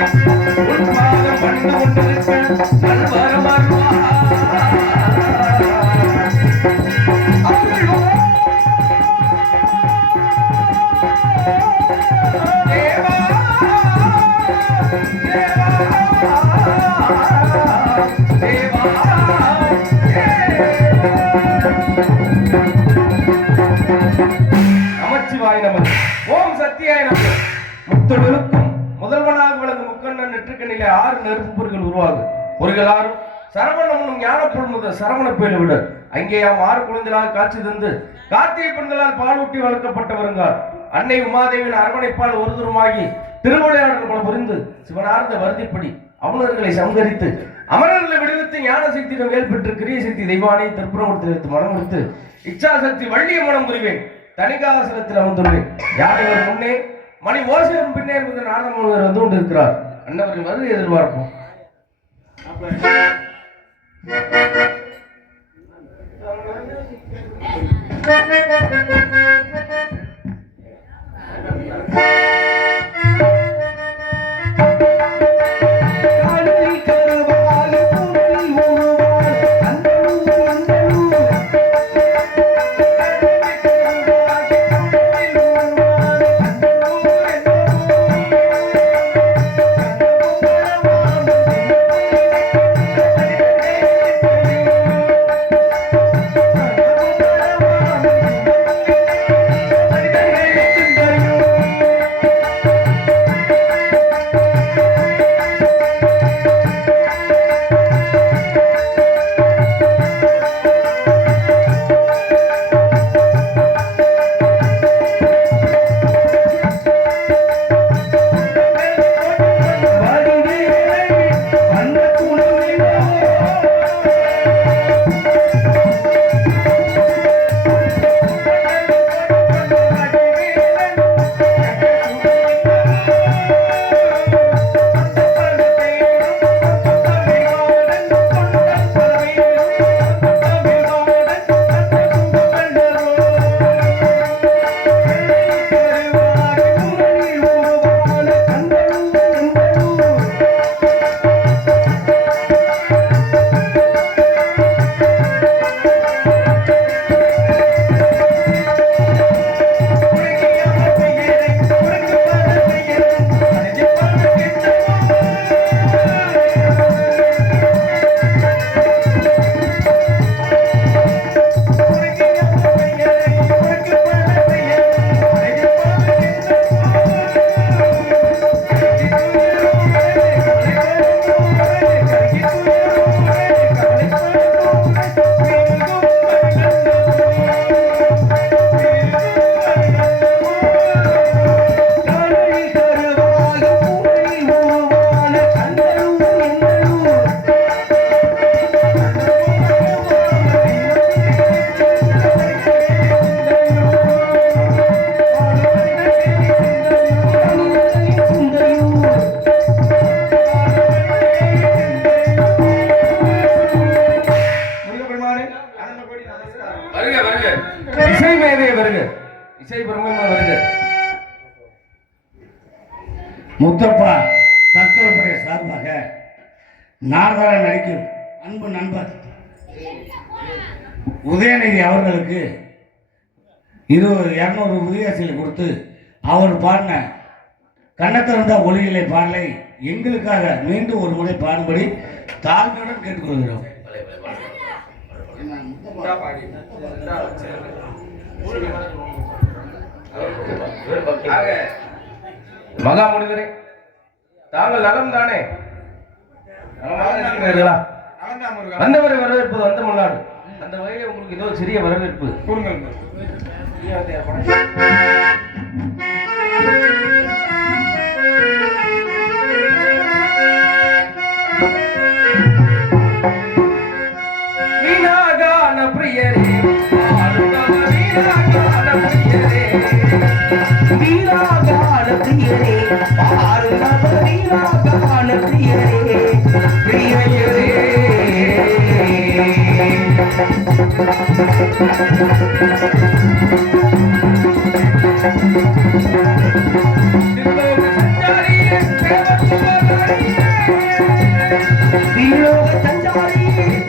Música விளங்கும் ஆறு நெருப்பு பொருட்கள் உருவாகும் பொருள்கள் ஆறும் சரவணனும் ஞானப்பொருள் முதல் சரவண பேர் விட. அங்கேயாம் ஆறு குழந்தைகளாக காட்சி தந்து கார்த்திகை பெண்களால் பாலூட்டி வளர்க்கப்பட்டு வருங்கார். அன்னை உமாதேவியின் அரவணைப்பால் ஒருதருமாகி திருவிளையாடல் போல புரிந்து சிவனார்ந்த வருதிப்படி அவுணர்களை சங்கரித்து அமரர்களை விடுவித்து ஞான சக்தியிடம் வேல் பெற்று கிரிய சக்தி தெய்வானை திருப்புறமுடுத்து வைத்து மனம் கொடுத்து இச்சா சக்தி வள்ளிய மனம் புரிவேன். தனிகாசனத்தில் அமர்ந்துள்ளேன். யாரைவர் முன்னே? மணி ஓசையின் பின்னே இருந்த நாதமுனிவர் வந்து கொண்டிருக்கிறார். இருக்கிறார் அன்னவரின் எதிர்பார்ப்போம் எதிர்பார்ப்போம் you. முத்தப்பா தத்துவப்படை சார்பாக நாரதர நடிக்கும் அன்பு நண்பர் உதயநிதி அவர்களுக்கு இது ஒரு இரநூறு உதயசிலை கொடுத்து அவர் பாடின கண்ணத்திறந்த ஒளியிலை பாடலை எங்களுக்காக மீண்டும் ஒரு முறை பாடும்படி தாழ்மையுடன் கேட்டுக்கொள்கிறோம். ஆக, மகா முனிவரே. தாங்கள் நலம் தானே? வந்தவரை வரவேற்பது வந்த முன்னாடு அந்த வகையில் உங்களுக்கு ஏதோ சிறிய வரவேற்பு. வீணாகான ديوو چناريي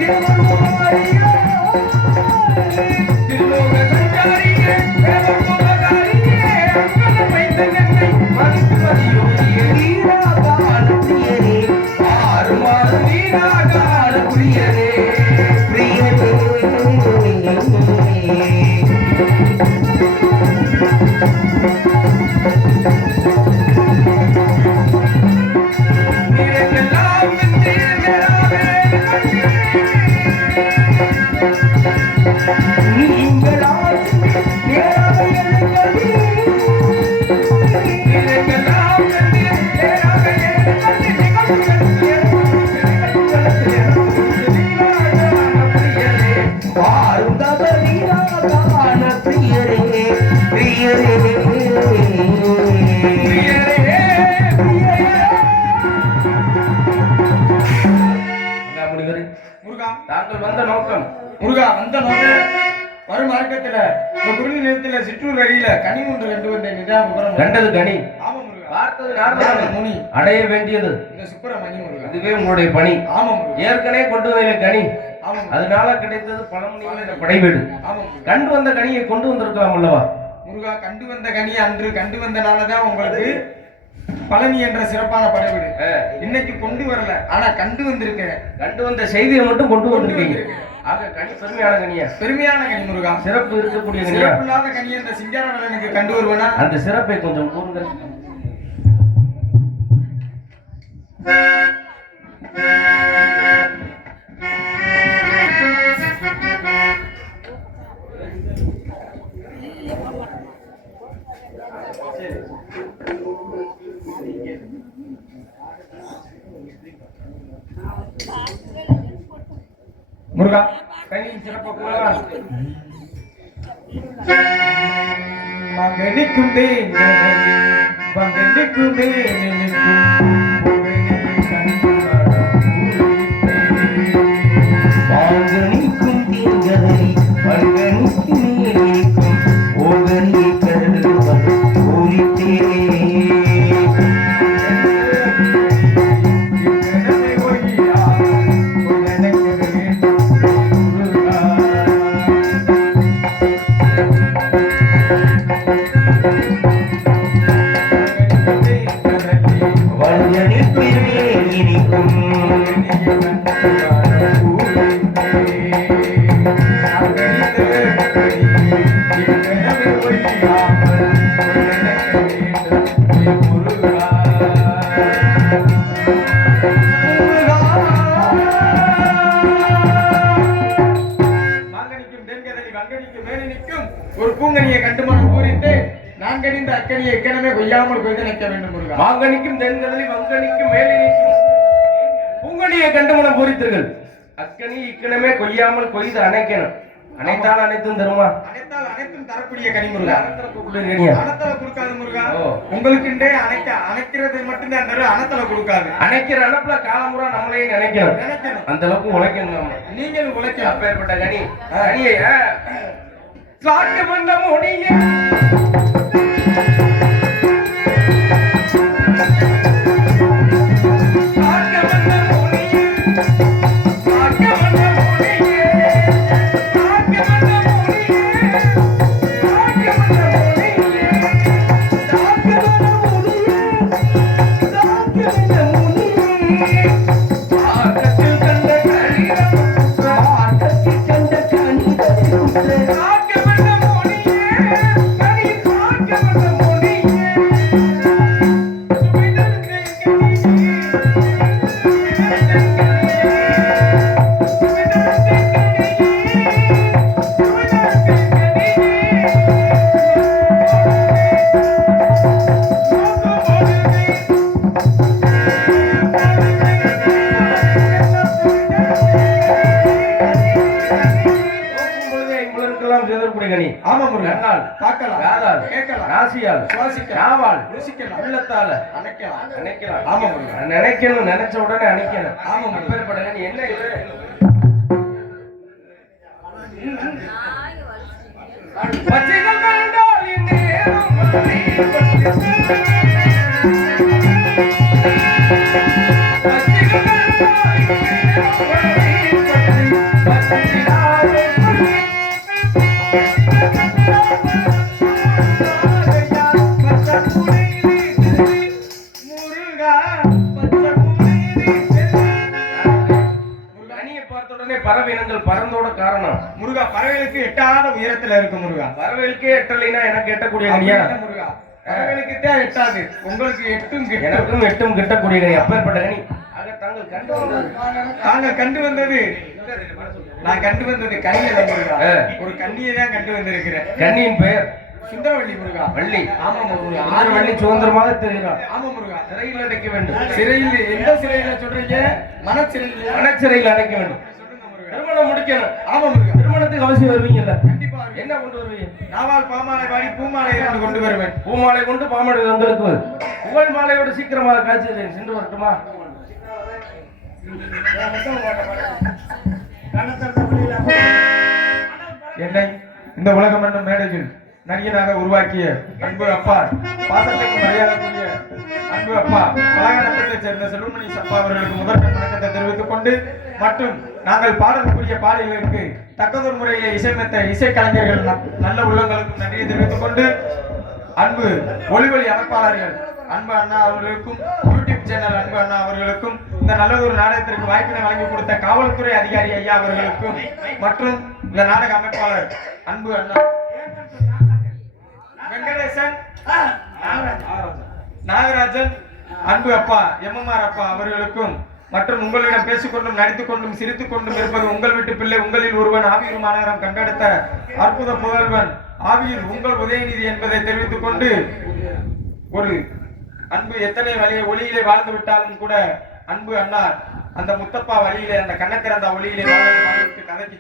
முருகா. தாங்கள் வந்த நோக்கம். முருகா வந்த நோக்கம். வரும் மார்க்கத்துல இந்த குருதி நிலத்துல சிற்றூர் வழியில கனி ஒன்று ரெண்டு வந்த நிதான விவரம் கண்டது கனி. பார்த்தது முனி. அடைய வேண்டியது. இந்த சுப்பிரமணி முருகா. இதுவே உங்களுடைய பணி. ஆமா ஏற்கனவே கொண்டு வந்த கனி. அதனால கிடைத்தது பழமொழி படைவீடு. கண்டு வந்த கனியை கொண்டு வந்திருக்கலாம் அல்லவா? முருகா கண்டு வந்த கனி அன்று கண்டு வந்தனாலதான் உங்களுக்கு பழனி என்ற சிறப்பான படைவீடு. இன்னைக்கு கொண்டு வரல. ஆனா கண்டு வந்திருக்கேன். கண்டு வந்த செய்தியை மட்டும் கொண்டு வந்திருக்கீங்க ஆக கனி பெருமையான கனியா. பெருமையான கனி முருகா. சிறப்பு இருக்கக்கூடிய கனியா. சிறப்பில்லாத கனி என்ற சிங்காரவலனுக்கு கண்டு வருவனா? அந்த சிறப்பை கொஞ்சம் கூறுங்கள். முருகா கையில் சிறப்பு கூறவா மகனிக்கும் தேங்கனி ஒரு பூங்கனியை கண்டு மனம் பூரித்து நான் கணிந்த அக்கனியை எக்கனமே கொய்யாமல் கொய்து நிற்க வேண்டும் முருகா. மாங்கனிக்கும் தென்கதலி வங்கனிக்கும் மேலினிக்கும் பூங்கனியை கண்டு மனம் பூரித்தீர்கள் அக்கனி இக்கணமே கொய்யாமல் கொய்து அணைக்கணும். அனைத்தால் அனைத்தும் தருமா? அனைத்தால் அனைத்தும் தரக்கூடிய கனி முருகா. அனத்தல கொடுக்காது முருகா. உங்களுக்குண்டே அணைக்க அணைக்கிறது மட்டும்தான் தரும் அனத்தல கொடுக்காது. அணைக்கிற அனுப்புல காலமுறை நம்மளையும் நினைக்கணும். நினைக்கணும். அந்த அளவுக்கு உழைக்கணும் நீங்கள் உழைக்கலாம் அப்பேற்பட்ட கனி. கனியை சாக்கு வந்த முடிய. கனி ஆமா முருகா கண்ணால் பார்க்கலாம். காதால் கேட்கலாம். நாசியால் சுவாசிக்கலாம். நாவால் ருசிக்கலாம் உள்ளத்தால. அணைக்கலாம் நினைக்கலாம். ஆமா முருகா நினைக்கணும் நினைச்ச உடனே அணைக்கணும். ஆமா முருகா அப்பேற்பட்ட கனி என்ன இது பச்சைகள் கண்டால் எட்டாத உயரத்துல இருக்கு முருகா. பறவைகளுக்கே எட்டலைன்னா எனக்கு எட்டக்கூடிய முருகா. தான் எட்டாது. உங்களுக்கு எட்டும் எனக்கும் எட்டும் கிட்டக்கூடிய அப்பேற்பட்ட கனி தாங்கள் கண்டு வந்தது. நான் கண்டு வந்தது கண்ணியில முருகா. ஒரு கண்ணியை தான் கண்டு வந்திருக்கிறேன். கன்னியின் பெயர்? சுந்தரவள்ளி முருகா. வள்ளி. ஆமா முருகா. ஆறு வள்ளி சுதந்திரமாக தெரிகிறார். ஆமா முருகா. சிறையில் அடைக்க வேண்டும். சிறையில் எந்த சிறையில சொல்றீங்க? மனச்சிறையில். மனச்சிறையில் அடைக்க வேண்டும். திருமணம் முடிக்கணும். ஆமா முருகா. திருமணத்துக்கு அவசியம் வருவீங்கல்ல? கண்டிப்பா. என்ன கொண்டு வருவீங்க? நாவால் பாமாலை பாடி பூமாலை கொண்டு வருவேன். பூமாலை கொண்டு பாமடை உங்களுக்கு புகழ் மாலையோட சீக்கிரமாக காட்சி சென்று வரட்டுமா? என்னை இந்த உலகம் என்னும் மேடையில் நடிகனாக உருவாக்கிய அன்பு அப்பா பாசத்துக்கு மரியாதைக்குரிய அன்பு அப்பா கலாகணத்தைச் சேர்ந்த செல்வமணி அப்பா அவர்களுக்கு முதற்க வணக்கத்தை தெரிவித்துக் கொண்டு மற்றும் நாங்கள் பாடலுக்குரிய பாடல்களுக்கு தக்கதொரு முறையிலே இசையமைத்த இசைக்கலைஞர்கள் நல்ல உள்ளங்களுக்கும் நன்றியை தெரிவித்துக் கொண்டு அன்பு ஒளிவழி அமைப்பாளர்கள் அன்பு அண்ணா அவர்களுக்கும் யூடியூப் சேனல் அன்பு அண்ணா அவர்களுக்கும் இந்த நல்ல ஒரு நாடகத்திற்கு வாய்ப்பினை வழங்கி கொடுத்த காவல்துறை அதிகாரி ஐயா அவர்களுக்கும் மற்றும் இந்த நாடக அமைப்பாளர் அன்பு அண்ணா வெங்கடேசன் நாகராஜன் அன்பு அப்பா எம்எம்ஆர் அப்பா அவர்களுக்கும் மற்றும் உங்களிடம் பேசிக்கொண்டும் நடித்துக் கொண்டும் சிரித்துக் கொண்டும் இருப்பது உங்கள் வீட்டு பிள்ளை உங்களில் ஒருவன் ஆவியூர் மாநகரம் கண்டெடுத்த அற்புத புதல்வன். ஆவியில் உங்கள் உதயநிதி என்பதை தெரிவித்துக் கொண்டு ஒரு அன்பு எத்தனை வழியை ஒளியிலே வாழ்ந்து விட்டாலும் கூட அன்பு அண்ணா அந்த முத்தப்பா வழியிலே அந்த கண்ணத்திறந்த ஒளியிலே வாழ்ந்து கதைக்கு